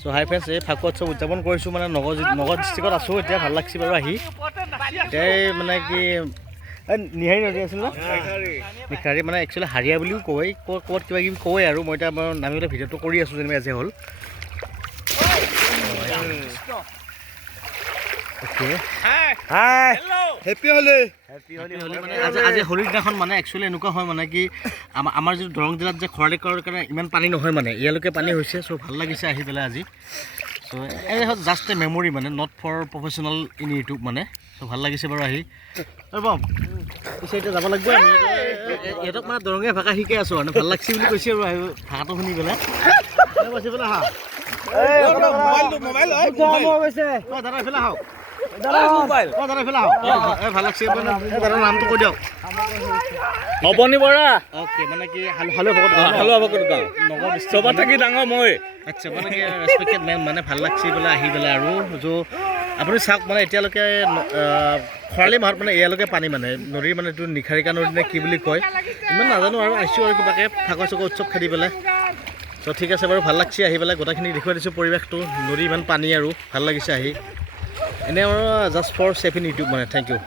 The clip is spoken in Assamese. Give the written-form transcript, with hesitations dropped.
চ' হাই ফ্ৰেণ্ডছ এই ফাকুৱা উৎসৱ উদযাপন কৰিছোঁ মানে নগাঁও ডিষ্ট্ৰিক্টত আছোঁ এতিয়া ভাল লাগছে বাৰু আহি এতিয়াই মানে কি নিহাৰী নদী আছিল ন নিহাৰী মানে একচুৱেলি হাৰিয়া বুলিও কয় ক'ত কিবা কিবি কয় আৰু মই এতিয়া নামি পেলাই ভিডিঅ'টো কৰি আছোঁ যেনিবা আজি হ'ল হেপী হলি মানে আজি হোলীৰ দিনাখন মানে একচুৱেলি এনেকুৱা হয় মানে কি আমাৰ যিটো দৰং জিলাত যে খৰালি কৰাৰ কাৰণে ইমান পানী নহয় মানে ইয়ালৈকে পানী হৈছে চ' ভাল লাগিছে আহি পেলাই আজি চ' এই জাষ্ট এ মেমৰি মানে not for professional in YouTube মানে চ' ভাল লাগিছে বাৰু আহি বম পিছে এতিয়া যাব লাগিব ইহঁতক মানে দৰঙীয়া ভাষা শিকাই আছোঁ মানে ভাল লাগছে বুলি কৈছে আৰু ভাষাটো শুনি পেলাই কৈছে পেলাই হা দাদা এইফালে আহক ভাল লাগছে দাদাৰ নামটো কৈ দিয়ক নৱনী বৰা অ'কে মানে কি হালো ভকত নগৰ চবত থাকি ডাঙৰ মই আচ্ছা মানে কি ৰেচপেক্টেড মেন মানে ভাল লাগছে পেলাই আহি পেলাই আৰু আপুনি চাওক মানে এতিয়ালৈকে খৰালি মাহত মানে এয়ালৈকে পানী মানে নদীৰ মানে এইটো নিখাৰিকা নদী নে কি বুলি কয় ইমান নাজানো আৰু আহিছোঁ আৰু কিবাকৈ ফাকুৱা চকুৱা উৎসৱ খেদি পেলাই ত' ঠিক আছে বাৰু ভাল লাগছে আহি পেলাই গোটেইখিনি দেখুৱাই দিছোঁ পৰিৱেশটো নদী ইমান পানী আৰু ভাল লাগিছে আহি এনেই আৰু just for safe in YouTube মানে থেংক ইউ